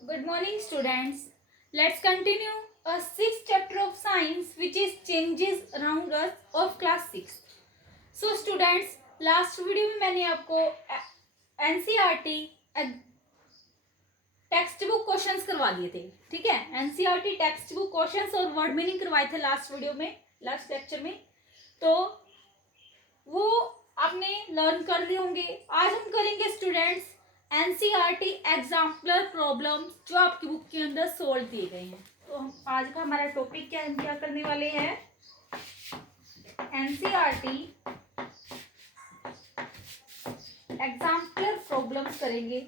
Good morning, students. Let's continue a sixth chapter of science, which is changes around us of class 6. So, students, last video में मैंने आपको NCERT text book questions करवा दिए थे. ठीक है, NCERT text book questions और word meaning करवाए थे लास्ट वीडियो में, लास्ट लेक्चर में. तो वो आपने लर्न कर लिए होंगे. आज हम करेंगे स्टूडेंट्स एनसीईआरटी एग्जाम्पलर प्रॉब्लम्स जो आपकी बुक के अंदर सोल्व दिए गए हैं. तो हम आज का हमारा टॉपिक क्या हम क्या करने वाले हैं, एनसीईआरटी एग्जाम्पलर प्रॉब्लम्स करेंगे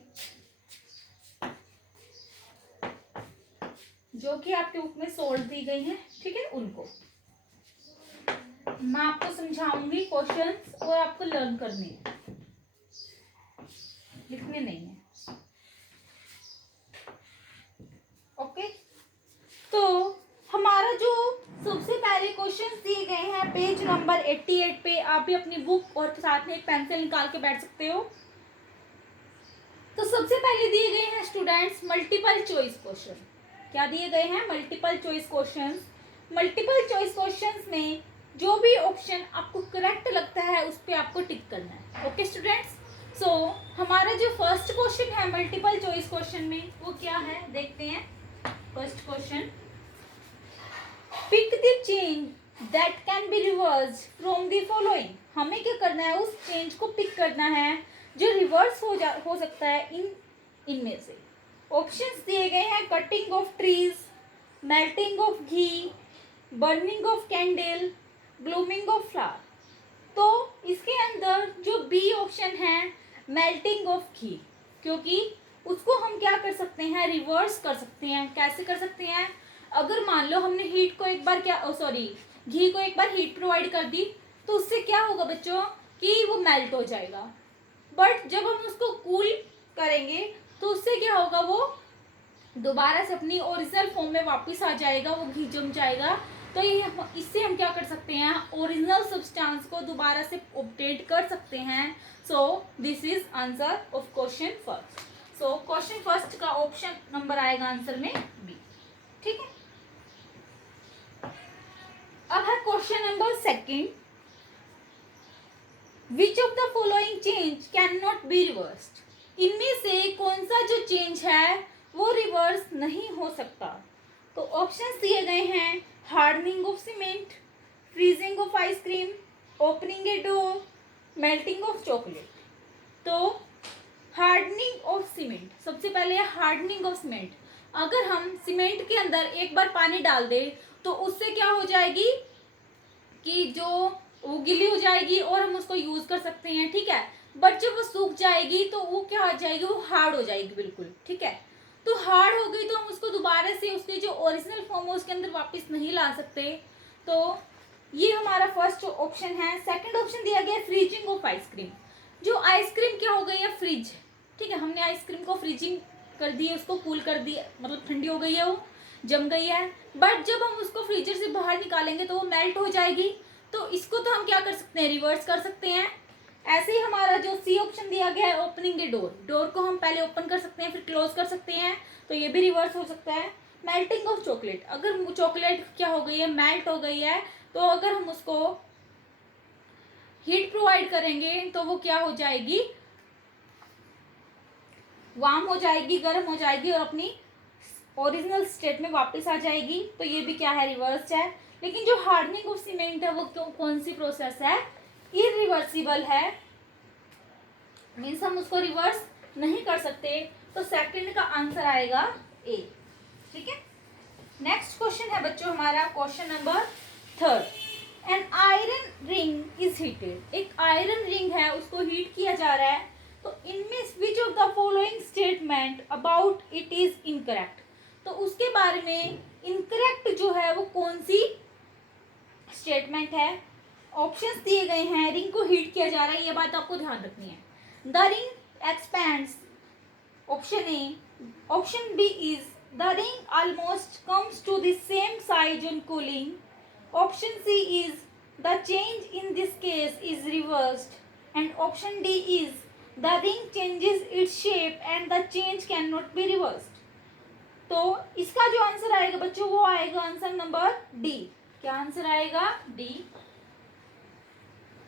जो कि आपके बुक में सोल्व दी गई हैं. ठीक है, उनको मैं आपको समझाऊंगी क्वेश्चंस और आपको लर्न करने हैं, लिखने नहीं है. ओके, तो हमारा जो सबसे पहले क्वेश्चंस दिए गए हैं पेज नंबर 88 पे, आप भी अपनी बुक और साथ में एक पेंसिल निकाल के बैठ सकते हो. तो सबसे पहले दिए गए हैं स्टूडेंट्स मल्टीपल चॉइस क्वेश्चन. क्या दिए गए हैं? Multiple choice questions. Multiple choice questions में जो भी ऑप्शन आपको करेक्ट लगता है उस पर आपको टिक करना है. ओके स्टूडेंट्स, सो हमारा जो फर्स्ट क्वेश्चन है मल्टीपल चॉइस क्वेश्चन में वो क्या है, देखते हैं. First question, pick the change that can be reverse from the following. हमें क्या करना है, उस चेंज को पिक करना है जो रिवर्स हो सकता है इनमें से. ऑप्शंस दिए गए हैं cutting of trees, melting of ghee, burning of candle, blooming of flower. तो इसके अंदर जो बी ऑप्शन है मेल्टिंग ऑफ घी, क्योंकि उसको हम क्या कर सकते हैं, रिवर्स कर सकते हैं. कैसे कर सकते हैं? अगर मान लो हमने हीट को एक बार घी को एक बार हीट प्रोवाइड कर दी तो उससे क्या होगा बच्चों कि वो मेल्ट हो जाएगा. बट जब हम उसको कूल करेंगे तो उससे क्या होगा, वो दोबारा से अपनी ओरिजिनल फॉर्म में वापस आ जाएगा, वो घी जम जाएगा. तो ये इससे हम क्या कर सकते हैं, ओरिजिनल सब्सटेंस को दोबारा से ऑब्टेन कर सकते हैं. So this is answer of question first. So question first का ऑप्शन नंबर आएगा आंसर में बी. ठीक है, अब है question number second, which of the following change can not be reversed. इनमें से कौन सा जो चेंज है वो रिवर्स नहीं हो सकता. तो ऑप्शंस दिए गए हैं hardening of cement, freezing of ice cream, opening a door, melting of chocolate. तो हार्डनिंग ऑफ सीमेंट, सबसे पहले हार्डनिंग ऑफ सीमेंट. अगर हम सीमेंट के अंदर एक बार पानी डाल दें तो उससे क्या हो जाएगी कि जो वो गीली हो जाएगी और हम उसको यूज कर सकते हैं. ठीक है, बट जब वो सूख जाएगी तो वो क्या हो जाएगी, वो हार्ड हो जाएगी बिल्कुल. ठीक है, तो हार्ड हो गई तो हम उसको दोबारा से उसकी जो ओरिजिनल फॉर्म है उसके अंदर वापस नहीं ला सकते. तो ये हमारा फर्स्ट ऑप्शन है. सेकंड ऑप्शन दिया गया फ्रीजिंग ऑफ आइसक्रीम. जो आइसक्रीम क्या हो गई है, फ्रिज. ठीक है, हमने आइसक्रीम को फ्रीजिंग कर दी है, उसको कूल कर दिया, मतलब ठंडी हो गई है, वो जम गई है. बट जब हम उसको फ्रीजर से बाहर निकालेंगे तो वो मेल्ट हो जाएगी. तो इसको तो हम क्या कर सकते हैं, रिवर्स कर सकते हैं. ऐसे ही हमारा जो सी ऑप्शन दिया गया है ओपनिंग ए डोर, डोर को हम पहले ओपन कर सकते हैं फिर क्लोज कर सकते हैं, तो ये भी रिवर्स हो सकता है. मेल्टिंग ऑफ चॉकलेट, अगर चॉकलेट क्या हो गई है, मेल्ट हो गई है, तो अगर हम उसको हीट प्रोवाइड करेंगे तो वो क्या हो जाएगी, वार्म हो जाएगी, गर्म हो जाएगी और अपनी ओरिजिनल स्टेट में वापस आ जाएगी. तो ये भी क्या है, रिवर्स है. लेकिन जो हार्डनिंग ऑफ सीमेंट है वो कौन सी प्रोसेस है, इरिवर्सिबल है, मीन्स हम उसको रिवर्स नहीं कर सकते. तो सेकंड का आंसर आएगा ए. ठीक है, नेक्स्ट क्वेश्चन है बच्चों हमारा question number third, an iron ring is heated. एक आयरन रिंग है, उसको हीट किया जा रहा है. तो इनमें which of the following statement about it is incorrect. तो उसके बारे में इनकरेक्ट जो है वो कौन सी स्टेटमेंट है. ऑप्शंस दिए गए हैं, रिंग को हीट किया जा रहा है, ये बात आपको ध्यान रखनी है. The ring expands, option A. Option B is the ring almost comes to the same size on cooling. Option C is the change in this case is reversed. And option D is the ring changes its shape and the change cannot be reversed. तो इसका जो answer आएगा बच्चों वो आएगा answer number D. क्या answer आएगा? D.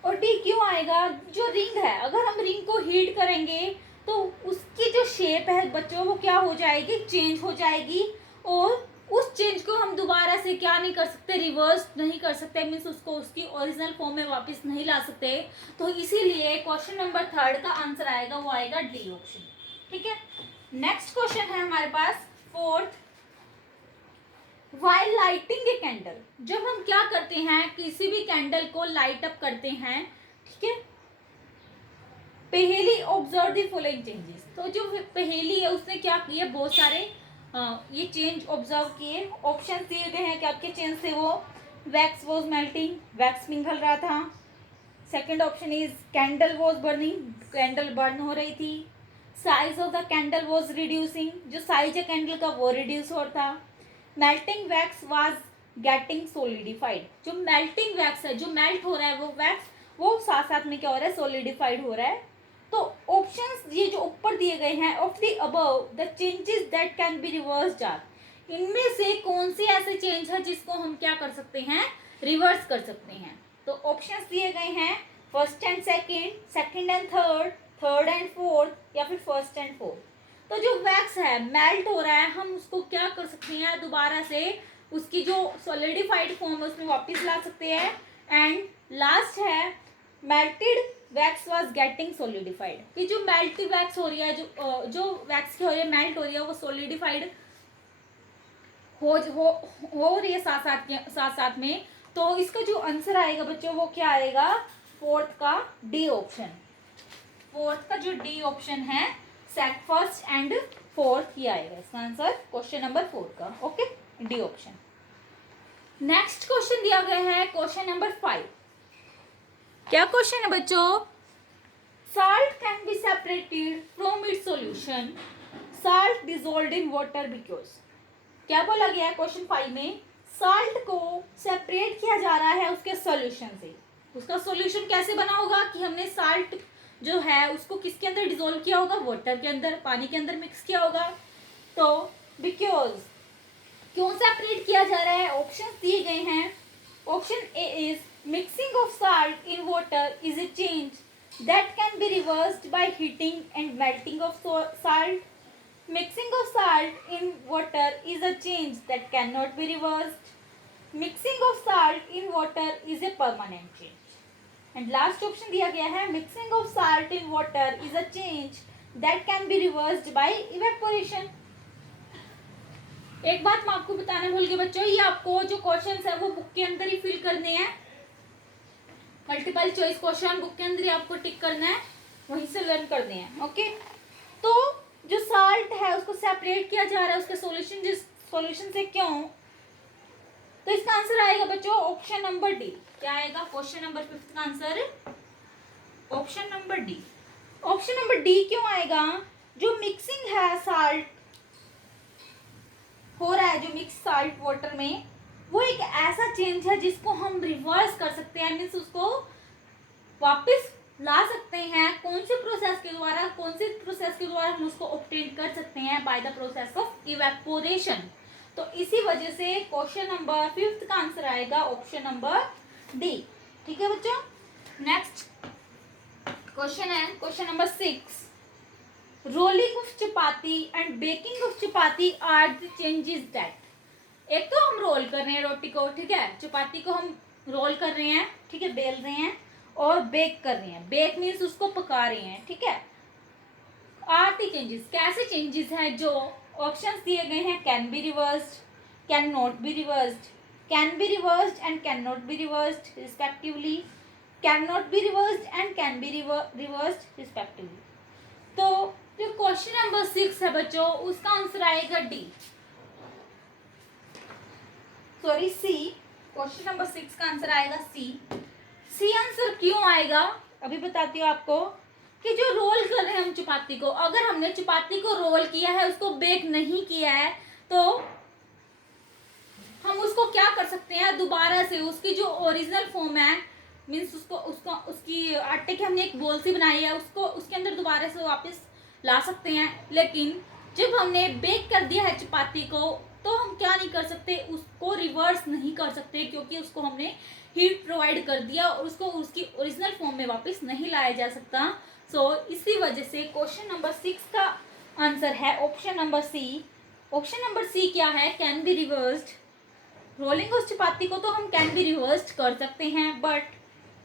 और डी क्यों आएगा? जो रिंग है, अगर हम रिंग को हीट करेंगे तो उसकी जो शेप है बच्चों वो क्या हो जाएगी? चेंज हो जाएगी। और उस चेंज को हम दोबारा से क्या नहीं कर सकते? रिवर्स नहीं कर सकते, मीन्स उसको उसकी ओरिजिनल फॉर्म में वापस नहीं ला सकते। तो इसीलिए क्वेश्चन नंबर 3 का आंसर आएगा वो आएगा डी ऑप्शन। ठीक है, नेक्स्ट क्वेश्चन है हमारे पास 4th। While lighting a candle, जब हम क्या करते हैं किसी भी कैंडल को लाइट अप करते हैं, ठीक है, पहेली ऑब्जर्व द फॉलोइंग चेंजेस। तो जो पहेली है उसने क्या किया? बहुत सारे ये चेंज ऑब्जर्व किए। ऑप्शन दिए गए हैं, क्या क्या चेंज थे वो? वैक्स वॉज मेल्टिंग, वैक्स पिघल रहा था। Second option is candle was burning, candle burn हो रही थी। Size of the candle was reducing, जो साइज है कैंडल का वो रिड्यूस हो रहा था। मेल्टिंग वैक्स वाज गेटिंग सोलिडिफाइड, जो मेल्टिंग वैक्स है, जो मेल्ट हो रहा है वो वैक्स, वो साथ साथ में क्या हो रहा है? सोलिडिफाइड हो रहा है। तो ऑप्शंस ये जो ऊपर दिए गए हैं, of the above the changes that can be reversed are, इनमें से कौन सी ऐसे चेंज है जिसको हम क्या कर सकते हैं? रिवर्स कर सकते हैं। तो ऑप्शंस दिए गए हैं first and second, second and third, third and fourth, या फिर फर्स्ट एंड फोर्थ। तो जो वैक्स है मेल्ट हो रहा है, हम उसको क्या कर सकते हैं? दोबारा से उसकी जो सॉलिडिफाइड फॉर्म है उसमें वापस ला सकते हैं। एंड लास्ट है melted wax was getting solidified, कि जो मेल्टी वैक्स हो रही है, जो वैक्स की हो रही है, मेल्ट हो रही है, वो सॉलिडिफाइड हो रही है साथ साथ में। तो इसका जो आंसर आएगा बच्चों वो क्या आएगा? 4th का डी ऑप्शन। 4th का जो डी ऑप्शन है, फर्स्ट एंड 4th ही आएगा इसका आंसर क्वेश्चन नंबर 4 का। Okay, D option. Next question दिया गया है क्वेश्चन नंबर 5। क्या क्वेश्चन है बच्चों? Salt can be separated from its solution, salt dissolved in water because. क्या बोला गया है क्वेश्चन 5 में? साल्ट को सेपरेट किया जा रहा है उसके सॉल्यूशन से। उसका सॉल्यूशन कैसे बना होगा? कि हमने साल्ट जो है उसको किसके अंदर डिजोल्व किया होगा? वाटर के अंदर, पानी के अंदर मिक्स किया होगा। तो बिकॉज, क्यों सेपरेट किया जा रहा है? ऑप्शन दिए गए हैं। Option A is mixing of salt in water is a change that can be reversed by heating and melting of salt. Mixing of salt in water is a change that cannot be reversed. Mixing of salt in water is a permanent change. And last option दिया गया है mixing of salt in water is a change that can be reversed by evaporation. एक बात मैं आपको बताने भूल गई बच्चों, ये आपको जो क्वेश्चंस है वो बुक के अंदर ही फिल करने हैं। मल्टीपल चॉइस क्वेश्चन बुक के अंदर ही आपको टिक करना है, वहीं से लर्न करने हैं। ओके, तो जो साल्ट है उसको सेपरेट किया जा रहा है उसके सॉल्यूशन से, क्यों? तो इसका आंसर आएगा बच्चों ऑप्शन नंबर डी। क्या आएगा क्वेश्चन नंबर 5 का answer? Option number D. Option number D क्यों आएगा? जो मिक्सिंग है साल्ट हो रहा है, जो मिक्स साल्ट वाटर में, वो एक ऐसा चेंज है जिसको हम रिवर्स कर सकते हैं, मीन्स उसको वापस ला सकते हैं। कौन से प्रोसेस के द्वारा हम उसको ऑब्टेन कर सकते हैं? By the process of evaporation. तो इसी वजह से क्वेश्चन नंबर 5 का आंसर आएगा ऑप्शन नंबर डी। ठीक है बच्चों, नेक्स्ट क्वेश्चन है question number 6। Rolling of chapati and baking of chapati are the changes that. एक तो हम रोल कर रहे हैं रोटी को, ठीक है, चपाती को हम रोल कर रहे हैं, ठीक है, बेल रहे हैं, और बेक कर रहे हैं। बेक मीन्स उसको पका रहे हैं, ठीक है। आर द चेंजेस, कैसे चेंजेस हैं? जो ऑप्शंस दिए गए हैं, can be reversed, can not be reversed, can be reversed and can not be reversed respectively, can not be reversed and can be reversed respectively. तो जो क्वेश्चन नंबर 6 है बच्चों उसका आंसर आएगा D, sorry C. Question number 6 का answer आएगा सी। C answer क्यों आएगा अभी बताती हूँ आपको। कि जो रोल कर रहे हैं हम चपाती को, अगर हमने चपाती को रोल किया है, उसको बेक नहीं किया है, तो हम उसको क्या कर सकते हैं? दोबारा से उसकी जो ओरिजिनल फॉर्म है, मीन्स उसकी आटे की हमने एक बोल सी बनाई है, उसको उसके अंदर दोबारा से वापस ला सकते हैं। लेकिन जब हमने बेक कर दिया है चपाती को तो हम क्या नहीं कर सकते, उसको रिवर्स नहीं कर सकते, क्योंकि उसको हमने हीट प्रोवाइड कर दिया और उसको उसकी ओरिजिनल फॉर्म में वापस नहीं लाया जा सकता। सो इसी वजह से क्वेश्चन नंबर 6 का आंसर है option number C. Option number C क्या है, कैन बी रिवर्स्ड। रोलिंग उस चपाती को तो हम कैन बी रिवर्स्ड कर सकते हैं, बट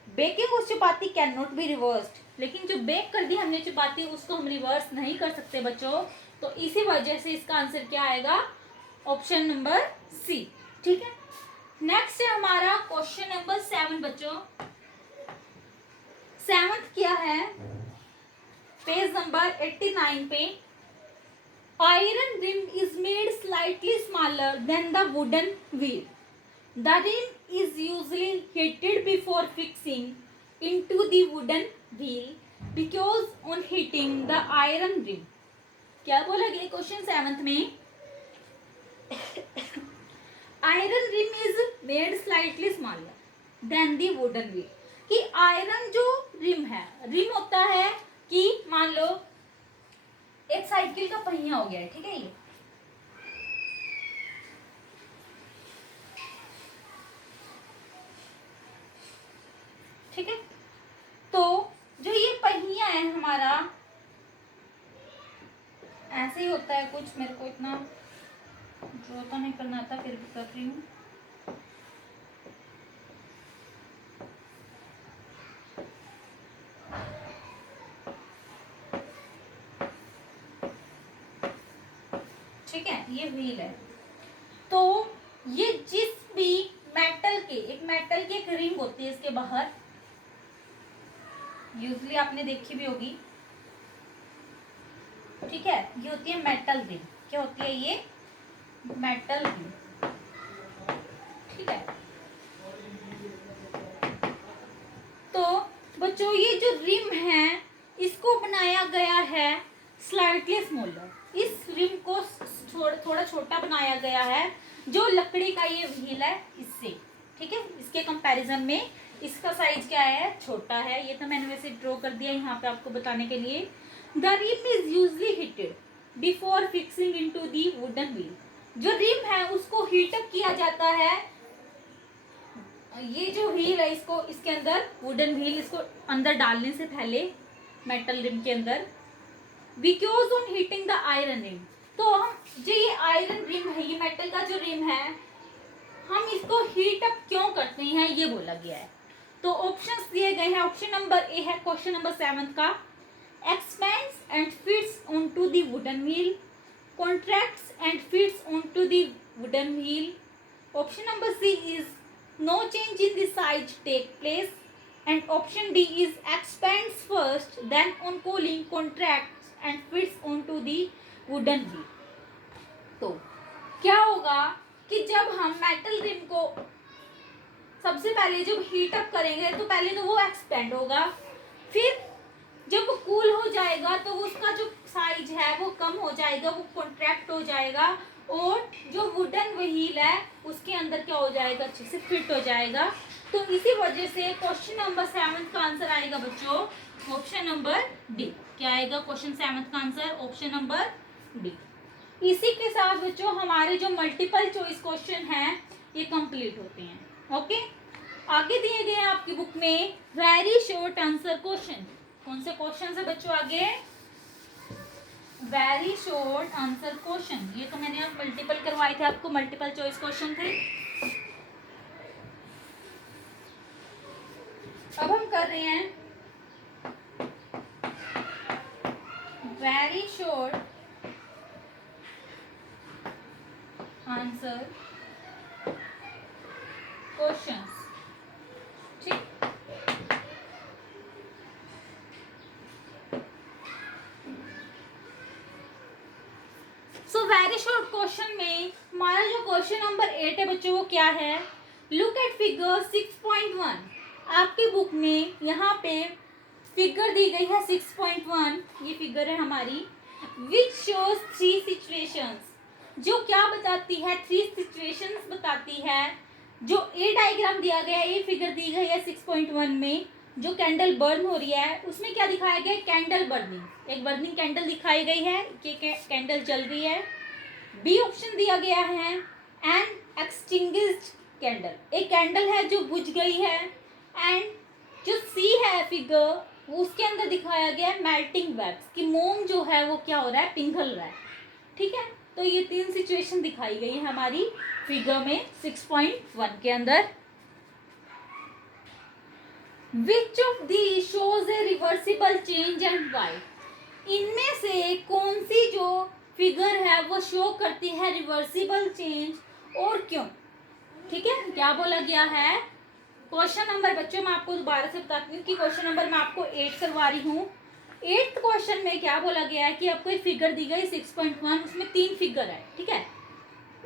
बेकिंग उस चपाती कैन नॉट बी रिवर्स्ड। लेकिन जो बेक कर दी हमने चपाती उसको हम रिवर्स नहीं कर सकते बच्चों। तो इसी वजह से इसका आंसर क्या आएगा, ऑप्शन नंबर सी। ठीक है, नेक्स्ट है हमारा क्वेश्चन नंबर 7 बच्चों। 7th क्या है, पेज नंबर 89 पे, iron rim is made slightly smaller than the wooden wheel. The rim is usually heated before fixing into the wooden wheel because on heating the iron rim. क्या बोला गया question 7th में, iron rim is made slightly smaller than the wooden wheel, कि iron जो rim है, rim होता है कि मान लो एक साइकिल का पहिया हो गया है, ठीक है, ये ठीक है, तो जो ये पहिया है हमारा ऐसे ही होता है कुछ, मेरे को इतना ड्रॉ तो नहीं करना आता, फिर भी कर रही हूँ। ठीक है, ये व्हील है, तो ये जिस भी मेटल के, एक मेटल की एक रिंग होती है इसके बाहर, यूजली आपने देखी भी होगी, ठीक है, ये होती है मेटल रिंग। क्या होती है ये, मेटल रिंग, ठीक है। तो बच्चों ये जो रिम है इसको बनाया गया है स्लाइटली स्मॉलर, इस रिम को थोड़ा छोटा बनाया गया है, जो लकड़ी का ये व्हील है इससे, ठीक है, इसके कंपैरिजन में इसका साइज क्या है, छोटा है। ये तो मैंने वैसे ड्रॉ कर दिया यहाँ पे आपको बताने के लिए। The rim is usually heated before fixing into the wooden wheel, जो रिम है उसको हीटअप किया जाता है, ये जो व्हील है इसको, इसके अंदर वुडन व्हील, इसको अंदर डालने से पहले मेटल रिम के अंदर, because on heating the iron rim. तो हम जो ये आयरन रिम है, ये मेटल का जो रिम है, हम इसको हीट अप क्यों करते हैं ये बोला गया है। तो ऑप्शंस दिए गए हैं, ऑप्शन नंबर ए है क्वेश्चन नंबर 7 का, expands and fits onto the wooden wheel, contracts and fits onto the wooden wheel. Option number C is no change in the size take place, and option D is expands first then on cooling contracts and fits onto the wooden wheel। तो क्या होगा कि जब हम metal rim को सबसे पहले जब हीट अप करेंगे तो पहले तो वो एक्सपेंड होगा, फिर जब वो कूल हो जाएगा तो उसका जो साइज है वो कम हो जाएगा, वो कॉन्ट्रैक्ट हो जाएगा, और जो वुडन व्हील है उसके अंदर क्या हो जाएगा, अच्छे से फिट हो जाएगा। तो इसी वजह से क्वेश्चन नंबर 7 का आंसर आएगा बच्चों ऑप्शन नंबर डी। क्या आएगा क्वेश्चन 7 का आंसर, ऑप्शन नंबर डी। इसी के साथ बच्चों हमारे जो मल्टीपल चॉइस क्वेश्चन हैं ये कंप्लीट होते हैं। ओके, आगे दिए गए हैं आपकी बुक में वेरी शॉर्ट आंसर क्वेश्चन। कौन से क्वेश्चन है बच्चों आगे, वेरी शॉर्ट आंसर क्वेश्चन। ये तो मैंने अब मल्टीपल करवाए थे आपको, मल्टीपल चॉइस क्वेश्चन थे। अब हम कर रहे हैं वेरी शॉर्ट आंसर क्वेश्चंस, ठीक। सो वेरी शॉर्ट क्वेश्चन में हमारा जो क्वेश्चन नंबर 8 है बच्चों वो क्या है, लुक एट फिगर 6.1। आपकी बुक में यहाँ पे फिगर दी गई है 6.1, ये फिगर है हमारी, विच शोज 3 सिचुएशंस, जो क्या बताती है, 3 सिचुएशंस बताती है। जो ए डायग्राम दिया गया है, ये फिगर दी गई है 6.1 में, जो कैंडल बर्न हो रही है उसमें क्या दिखाया गया है, कैंडल बर्निंग, एक बर्निंग कैंडल दिखाई गई है कि कैंडल जल रही है। बी ऑप्शन दिया गया है एन एक्सटिंग्विश्ड कैंडल, एक कैंडल है जो बुझ गई है। एंड जो सी है फिगर वो उसके अंदर दिखाया गया है मेल्टिंग वैक्स, कि मोम जो है वो क्या हो रहा है, पिघल रहा है। ठीक है, तो ये 3 सिचुएशन दिखाई गई है हमारी फिगर में 6.1 के अंदर। Which of the shows a reversible change and why, इनमें से कौन सी जो फिगर है वो शो करती है रिवर्सिबल चेंज और क्यों। ठीक है, क्या बोला गया है, क्वेश्चन नंबर बच्चों मैं आपको दोबारा से बताती हूँ कि क्वेश्चन नंबर मैं आपको 8 करवा रही हूँ। 8th क्वेश्चन में क्या बोला गया है कि आपको एक फिगर दी गई 6.1, उसमें 3 फिगर है। ठीक है,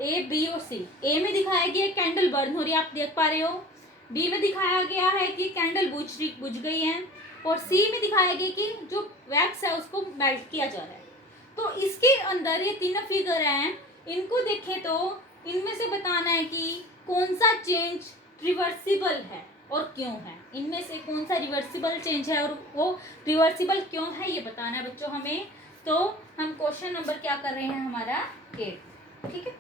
ए बी और सी। ए में दिखाया गया कैंडल बर्न हो रही है, आप देख पा रहे हो। बी में दिखाया गया है कि कैंडल बुझ गई है। और सी में दिखाया गया कि जो वैक्स है उसको मेल्ट किया जा रहा है। तो इसके अंदर ये 3 फिगर हैं, इनको देखें तो इनमें से बताना है कि कौन सा चेंज रिवर्सिबल है और क्यों है। इनमें से कौन सा रिवर्सिबल चेंज है और वो रिवर्सिबल क्यों है ये बताना है बच्चों हमें। तो हम क्वेश्चन नंबर क्या कर रहे हैं हमारा 8। ठीक है,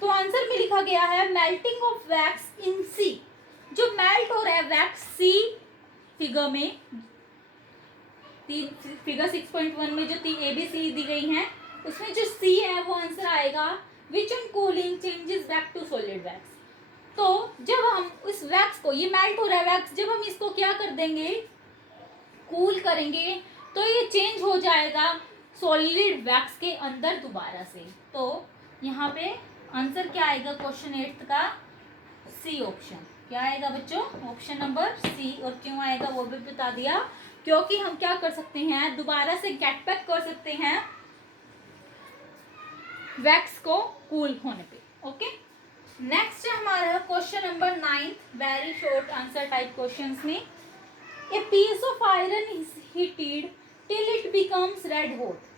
तो आंसर में लिखा गया है मेल्टिंग ऑफ वैक्स इन सी, जो मेल्ट हो रहा है वैक्स सी फिगर में, फिगर 6.1 में जो ए बी सी दी गई हैं उसमें जो सी है वो आंसर आएगा which on cooling changes back to solid wax. तो जब हम उस वैक्स को, ये मेल्ट हो रहा है वैक्स, जब हम इसको क्या कर देंगे, कूल करेंगे, तो ये चेंज हो जाएगा सॉलिड वैक्स के अंदर दोबारा से। तो यहाँ पे आंसर क्या आएगा क्वेश्चन 8 का, सी ऑप्शन। क्या आएगा बच्चों, ऑप्शन नंबर सी। और क्यों आएगा वो भी बता दिया, क्योंकि हम क्या कर सकते हैं, दोबारा से गेट बैक कर सकते हैं वैक्स को कूल होने पे। ओके, नेक्स्ट है हमारा question number 9, very short answer type questions में। A piece of iron is heated till it becomes red hot,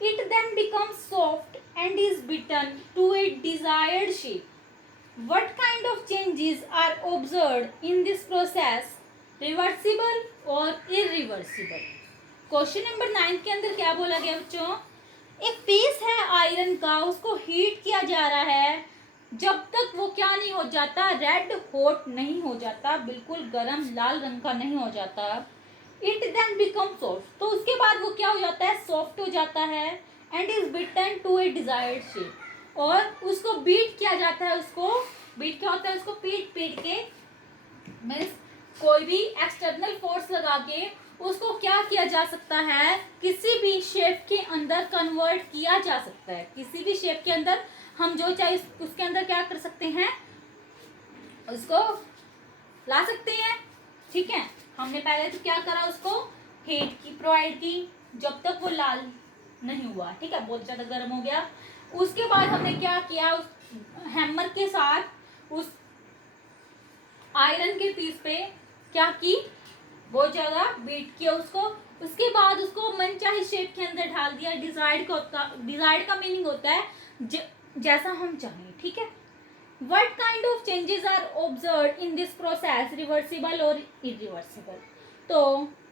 it then becomes soft and is beaten to a desired shape. What kind of changes are observed in this process, reversible or irreversible? Question number 9 के अंदर क्या बोला गया बच्चों, एक piece है iron का, उसको हीट किया जा रहा है, जब तक वो क्या नहीं हो जाता, रेड हॉट नहीं हो जाता, बिल्कुल गरम लाल रंग का नहीं हो जाता। इट देन बिकम सॉफ्ट, तो उसके बाद वो क्या हो जाता है, सॉफ्ट हो जाता है। And is beaten to a desired shape, और उसको बीट किया जाता है। उसको बीट क्या होता है, उसको पीट के मीन्स कोई भी एक्सटर्नल फोर्स लगा के उसको क्या किया जा सकता है, किसी भी शेप के अंदर कन्वर्ट किया जा सकता है। किसी भी शेप के अंदर हम जो चाहे उसके अंदर क्या कर सकते हैं, उसको ला सकते हैं। ठीक है, हमने पहले तो क्या करा, उसको हीट की प्रोवाइड की जब तक वो लाल नहीं हुआ। ठीक है, बहुत ज्यादा गर्म हो गया। उसके बाद हमने क्या किया, उस हैमर के साथ उस आयरन के पीस पे क्या की, बहुत ज्यादा बीट किया उसको। उसके बाद उसको मनचाही शेप के अंदर डाल दिया। डिजायर्ड का मीनिंग होता है जैसा हम चाहें। ठीक है, What kind of changes are observed in this process, reversible or irreversible? तो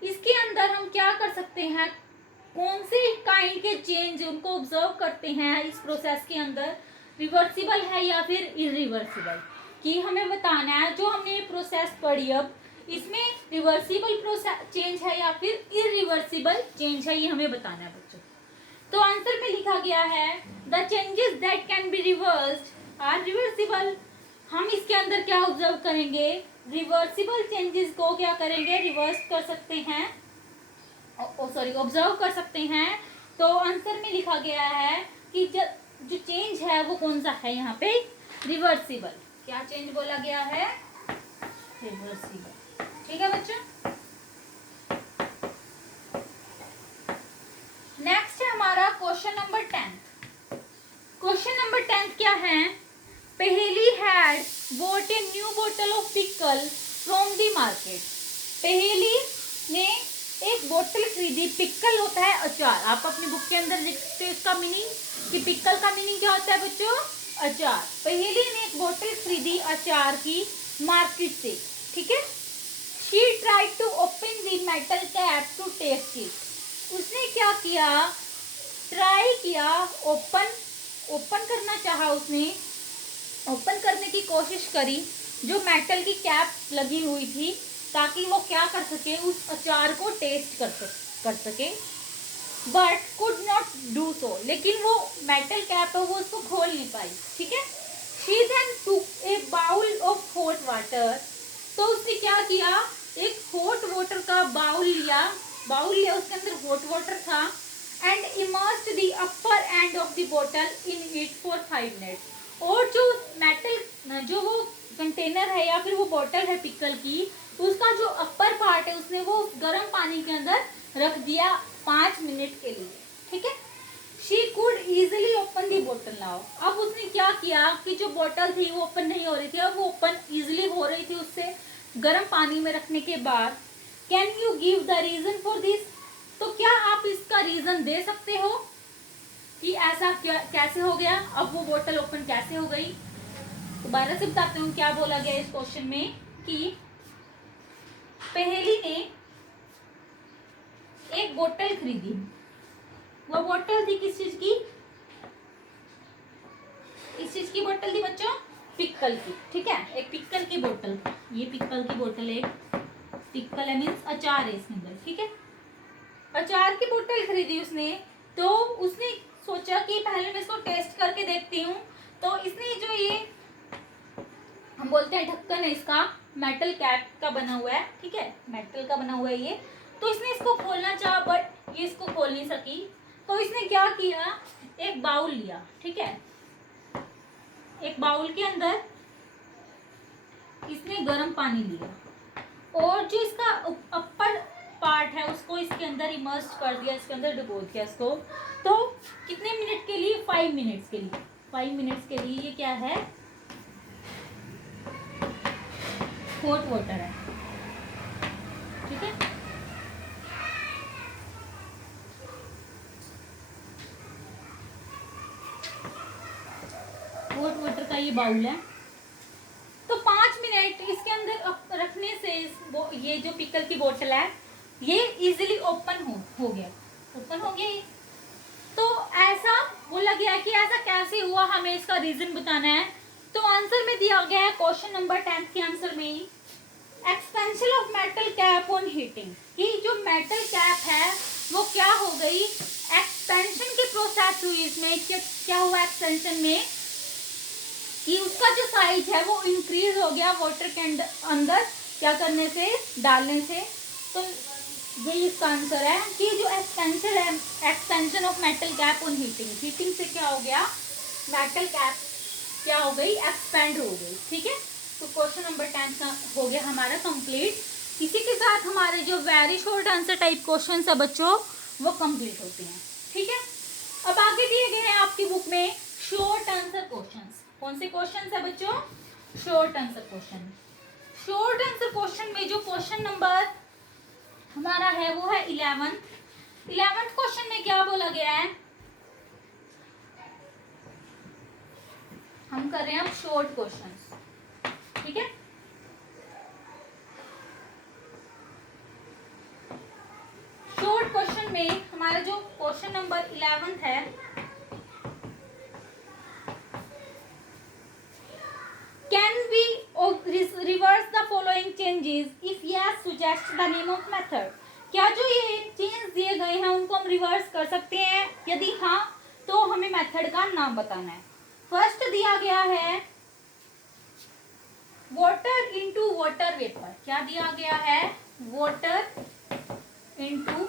इसके अंदर हम क्या कर सकते हैं, कौन से काइंड के चेंज उनको ऑब्जर्व करते हैं इस प्रोसेस के अंदर, रिवर्सिबल है या फिर इरिवर्सिबल, कि हमें बताना है। जो हमने प्रोसेस पढ़ी अब, इसमें रिवर्सिबल प्रोसेस चेंज है या फिर इरिवर्सिबल चेंज है, ये हमें बताना है बच्चों। तो आंसर में लिखा गया है the changes that can be reversed are reversible. हम इसके अंदर क्या ऑब्जर्व करेंगे, रिवर्सिबल चेंजेस को क्या करेंगे, रिवर्स कर सकते हैं, ऑब्जर्व कर सकते हैं। तो आंसर में लिखा गया है कि जो चेंज है वो कौन सा है, यहाँ पे रिवर्सिबल। क्या चेंज बोला गया है, रिवर्सिबल। ठीक है बच्चों, नेक्स्ट है हमारा क्वेश्चन नंबर 10। क्वेश्चन नंबर 10 क्या है, पहेली हैड बॉट ए न्यू बोतल of pickle from the market. पहेली ने एक बोतल खरीदी, पिकल होता है अचार। आप अपनी बुक के अंदर लिखते हो इसका मीनिंग, कि पिकल का मीनिंग क्या होता है बच्चों, अचार। पहेली ने एक बोतल खरीदी अचार की मार्केट से। ठीक है, He tried to open the metal cap to taste it. उसने क्या किया, ट्राई किया, ओपन करना चाहा, उसने ओपन करने की कोशिश करी जो मेटल की कैप लगी हुई थी, ताकि वो क्या कर सके, उस अचार को टेस्ट कर सके, but could not do so, लेकिन वो मेटल कैप है वो उसको खोल नहीं पाई, ठीक है। शी देन टूक ए बाउल ऑफ हॉट वाटर, तो उसने क्या किया, एक हॉट वाटर का बाउल लिया, उसके अंदर हॉट वाटर था, and immersed the upper end of the बोतल इन इट फॉर 5 मिनट्स, और जो मेटल, जो वो कंटेनर है या फिर वो बोतल है पिकल की, उसका जो अपर पार्ट है उसने वो गर्म पानी के अंदर रख दिया 5 मिनट के लिए, ठीक है। शी कुड इजिली ओपन दी बोतल नाउ, अब उसने क्या किया कि जो बोतल थी वो ओपन नहीं हो रही थी, अब वो ओपन इजिली हो रही थी उससे गर्म पानी में रखने के बाद। Can you give the reason for this, तो क्या आप इसका रीजन दे सकते हो कि ऐसा क्या कैसे हो गया, अब वो बोतल ओपन कैसे हो गई। दोबारा से बताते हूँ क्या बोला गया इस क्वेश्चन में, कि पहेली ने एक बोतल खरीदी, वो बोतल थी किस चीज की, किस चीज की बोतल थी बच्चों, पिक्कल की, ठीक है, एक पिक्कल की बोतल, ये पिक्कल की बोतल है, पिक्कल है मीन्स अचार है इसके अंदर, ठीक है, अचार की बोतल खरीदी उसने, तो उसने सोचा कि पहले मैं इसको टेस्ट करके देखती हूँ, तो इसने जो ये हम बोलते हैं ढक्कन है इसका, मेटल कैप का बना हुआ है, ठीक है, मेटल का बना हुआ है ये, तो इसने इसको खोलना चाहा बट ये इसको खोल नहीं सकी, तो इसने क्या किया, एक बाउल लिया, ठीक है, एक बाउल के अंदर इसने गर्म पानी लिया, और जो इसका अपर पार्ट है उसको इसके अंदर इमर्स कर दिया, इसके अंदर डुबो दिया इसको, तो कितने मिनट के लिए, 5 मिनट्स के लिए, 5 मिनट्स के लिए ये क्या है, हॉट वाटर है, ठीक है। हॉट वाटर का ये बाउल है, तो 5 मिनट इसके अंदर रखने से ये जो पिकल की बोतल है ये इजीली ओपन हो गया, ओपन हो गया। तो ऐसा बोला गया कि ऐसा कैसे हुआ, हमें इसका रीजन बताना है। तो आंसर में दिया गया है क्वेश्चन नंबर 10 के आंसर में, expansion of metal cap on heating, कि जो मेटल कैप है वो क्या हो गई, एक्सपेंशन की प्रोसेस हुई इसमें, क्या हुआ एक्सपेंशन में, कि उसका जो साइज है वो इंक्रीज हो गया वाटर के अंदर क्या करने से, डालने से। तो यही इसका आंसर है कि जो एक्सपेंशन है, expansion of metal cap on heating, heating से क्या हो गया, मेटल कैप क्या हो गई, एक्सपेंड हो गई, ठीक है। तो क्वेश्चन नंबर 10 का हो गया हमारा कंप्लीट। इसी के साथ हमारे जो very short answer type question है बच्चों वो कंप्लीट होते हैं, ठीक है। अब आगे दिए गए हैं आपकी बुक में शॉर्ट आंसर क्वेश्चंस, कौन से क्वेश्चन है बच्चों, short answer question. Short answer question में जो क्वेश्चन नंबर हमारा है वो है 11th क्वेश्चन में क्या बोला गया है, हम कर रहे हैं अब शॉर्ट क्वेश्चंस, ठीक है। शॉर्ट क्वेश्चन में हमारा जो क्वेश्चन नंबर 11 है, can we reverse the following changes, if yes suggest the name of method, क्या जो ये चेंज दिए गए हैं उनको हम रिवर्स कर सकते हैं, यदि हाँ तो हमें मेथड का नाम बताना है। फर्स्ट दिया गया है वाटर इनटू वाटर वेपर, क्या दिया गया है, वाटर इनटू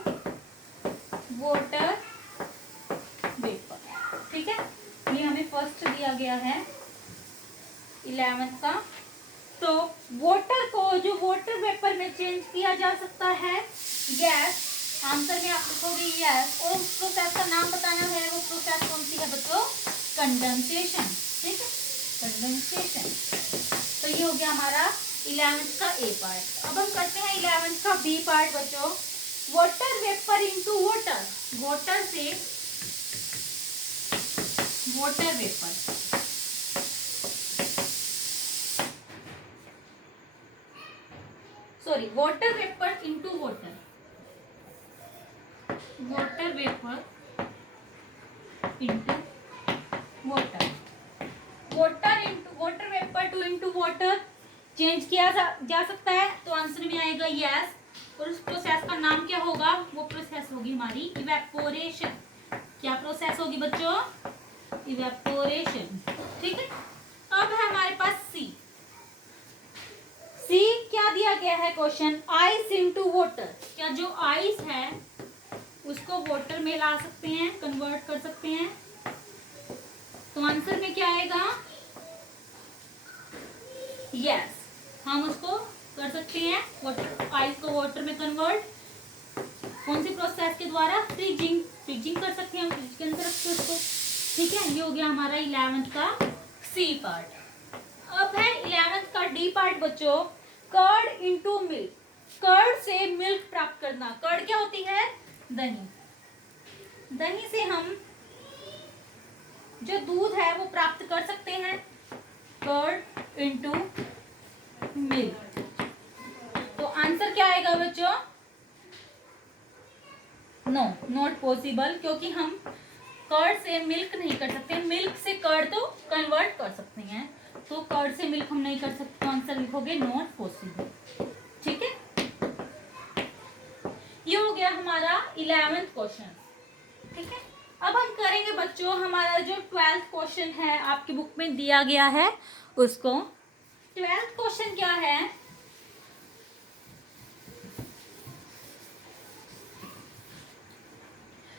वाटर वेपर, ठीक है, ये हमें फर्स्ट दिया गया है 11th का। तो वाटर को जो वाटर वेपर में चेंज किया जा सकता है गैस, आंसर में आप लिखोगे यस, और उस प्रोसेस का नाम बताना है, वो प्रोसेस कौन सी है बच्चों, कंडेंसेशन, ठीक है, कंडेंसेशन। तो ये हो गया हमारा 11th का ए पार्ट। अब हम करते हैं 11th का बी पार्ट बच्चों, water vapour into water, water से water vapour, sorry sorry water vapour into water, water vapour into water, water vapour to into water change किया जा सकता है। तो आंसर में आएगा यस। और उस प्रोसेस का नाम क्या होगा? वो प्रोसेस होगी हमारी इवेपोरेशन। क्या प्रोसेस होगी बच्चों? इवेपोरेशन। ठीक है। अब है हमारे पास सी। सी क्या दिया गया है क्वेश्चन? Ice into water. क्या जो आइस है उसको वाटर में ला सकते हैं, कन्वर्ट कर सकते हैं? तो आंसर में क्या आएगा? यस, हम उसको कर सकते हैं, वाटर आइस को वाटर में कन्वर्ट। कौन सी प्रोसेस के द्वारा? फ्रीजिंग। फ्रीजिंग कर सकते हैं हम, फ्रिज के अंदर रख के उसको। ठीक है, ये हो गया हमारा 11th का सी पार्ट। अब है 11th का डी पार्ट बच्चों, कर्ड इनटू मिल्क। कर्ड से मिल्क प्राप्त करना। कर्ड क्या होती है? दही। दही से हम जो दूध है वो प्राप्त कर सकते हैं। Curd into milk. तो आंसर क्या आएगा बच्चों? नो, नॉट पॉसिबल, क्योंकि हम कर्ड से मिल्क नहीं कर सकते। मिल्क से कर्ड तो कन्वर्ट कर सकते हैं, तो कर्ड से मिल्क हम नहीं कर सकते। तो आंसर लिखोगे नॉट पॉसिबल। ठीक है, ये हो गया हमारा 11th क्वेश्चन। ठीक है, अब हम करेंगे बच्चों हमारा जो 12th क्वेश्चन है आपकी बुक में दिया गया है उसको। 12th क्वेश्चन क्या है?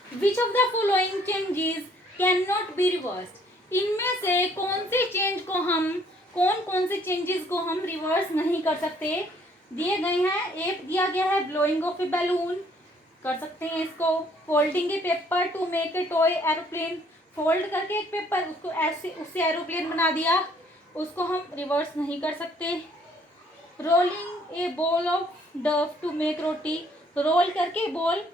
Which of the following changes cannot be reversed? इनमें से कौन से चेंज को हम, कौन से चेंजेस को हम रिवर्स नहीं कर सकते? दिए गए हैं। एक दिया गया है ब्लोइंग ऑफ ए बैलून, कर सकते हैं इसको। Folding A paper two make a toy aeroplane, fold करके एक पेपर उसको ऐसे उससे एरोप्लेन बना दिया, उसको हम रिवर्स नहीं कर सकते। Rolling a ball of dough to make roti, roll करके बॉल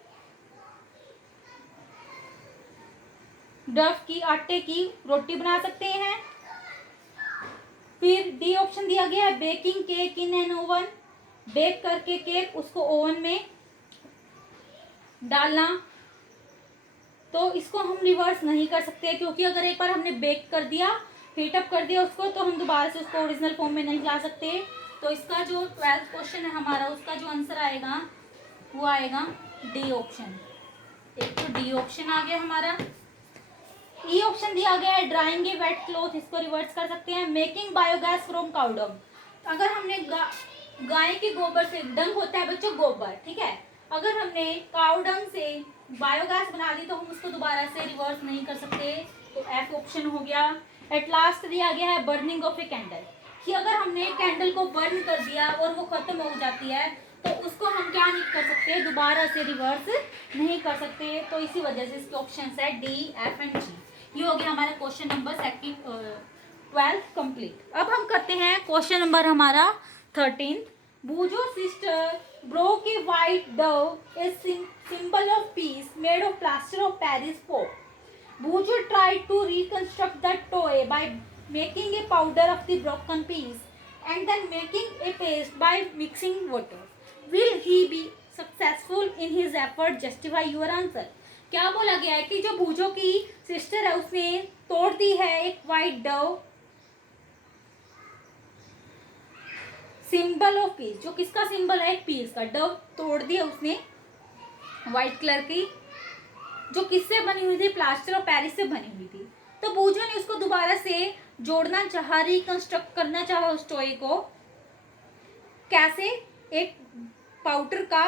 डव की, आटे की रोटी बना सकते हैं। फिर डी ऑप्शन दिया गया है baking cake in an oven, bake करके केक उसको ओवन में डालना। तो इसको हम रिवर्स नहीं कर सकते, क्योंकि अगर एक बार हमने बेक कर दिया, हीट अप कर दिया उसको, तो हम दोबारा से उसको ओरिजिनल फॉर्म में नहीं ला सकते। तो इसका जो 12th क्वेश्चन है हमारा, उसका जो आंसर आएगा वो आएगा डी ऑप्शन। एक तो डी ऑप्शन आ गया हमारा। ई ऑप्शन दिया गया है ड्राइंग ए वेट क्लॉथ, इसको रिवर्स कर सकते हैं। Making biogas from cow dung, अगर हमने गाय के गोबर से, डंग होता है बच्चों गोबर, ठीक है, अगर हमने काउ डंग से बायोगैस बना दी तो हम उसको दोबारा से रिवर्स नहीं कर सकते। तो एफ ऑप्शन हो गया। एट लास्ट दिया गया है बर्निंग ऑफ ए कैंडल, कि अगर हमने कैंडल को बर्न कर दिया और वो खत्म हो जाती है तो उसको हम क्या नहीं कर सकते, दोबारा से रिवर्स नहीं कर सकते। तो इसी वजह से इसके ऑप्शन है डी, एफ एंड जी। ये हो गया हमारा क्वेश्चन नंबर 12th कंप्लीट। अब हम करते हैं क्वेश्चन नंबर हमारा 13th। बूजो sister broke A white Dove a symbol of peace made of plaster of Paris pope. Buju tried to reconstruct the toy by making a powder of the broken piece and then making a paste by mixing water. Will he be successful in his effort? Justify your answer. क्या बोला गया है कि जो बूजो की sister है उसने तोड़ दी है एक white Dove, symbol of peace, जो किसका सिंबल है? एक पीस का। डव तोड़ दिया उसने वाइट कलर की, जो किससे बनी हुई थी? प्लास्टर ऑफ पेरिस से बनी हुई थी। तो बूजो ने उसको दोबारा से जोड़ना चाहा, रिकंस्ट्रक्ट करना चाहा उस टॉय को। कैसे? एक पाउडर का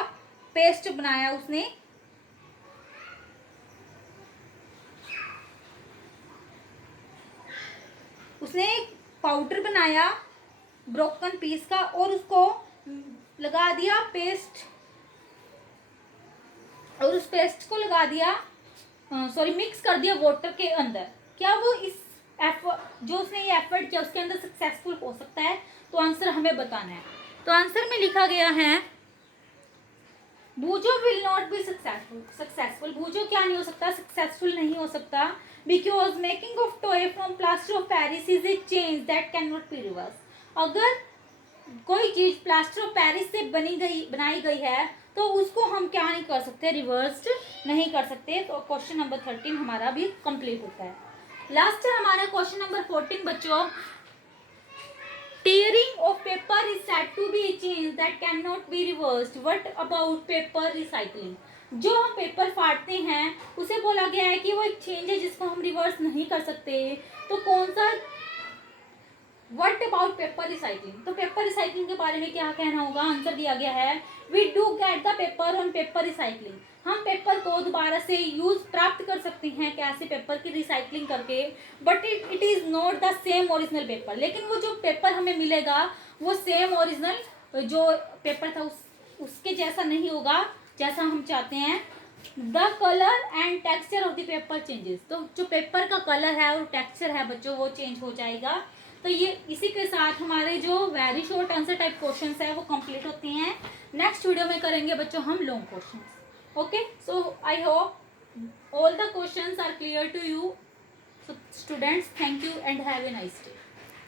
पेस्ट बनाया उसने, एक पाउडर बनाया ब्रोकन पीस का और उसको लगा दिया पेस्ट, और उस पेस्ट को लगा दिया, मिक्स कर दिया वाटर के अंदर। क्या वो इस जो उसने ये एफर्ट किया उसके अंदर सक्सेसफुल हो सकता है? तो आंसर हमें बताना है। तो आंसर में लिखा गया है बूजो विल नॉट बी सक्सेसफुल। बूजो क्या नहीं हो सकता? सक्सेसफुल नहीं हो सकता। Because making of toy from plaster of Paris is a change that can not be reverse. अगर कोई चीज प्लास्टर ऑफ पेरिस से बनाई गई है तो उसको हम क्या नहीं कर सकते, रिवर्स्ड नहीं कर सकते। तो क्वेश्चन नंबर 13 हमारा भी कंप्लीट होता है। लास्ट है हमारा क्वेश्चन नंबर 14 बच्चों। Tearing of paper is said to be a change that cannot be reversed. What about paper recycling? जो हम पेपर फाड़ते हैं उसे बोला गया है कि वो एक चेंज है जिसको हम रिवर्स नहीं कर सकते। तो कौन सा, वट अबाउट पेपर रिसाइकलिंग? तो पेपर रिसाइकलिंग के बारे में क्या कहना होगा? आंसर दिया गया है we do get the paper on paper recycling. हम पेपर को दोबारा से यूज प्राप्त कर सकते हैं कैसे, पेपर की रिसाइकलिंग करके। But it is not the same original paper. लेकिन वो जो पेपर हमें मिलेगा वो सेम ओरिजिनल जो पेपर था उसके जैसा नहीं होगा जैसा हम चाहते हैं। The colour and texture of the paper changes. तो जो पेपर का कलर है और टेक्सचर है बच्चों वो चेंज हो जाएगा। तो ये इसी के साथ हमारे जो very short answer type questions है वो कंप्लीट होते हैं। नेक्स्ट वीडियो में करेंगे बच्चों हम long questions. Okay, so I hope all the questions are clear to you. So students, thank you and have a nice day.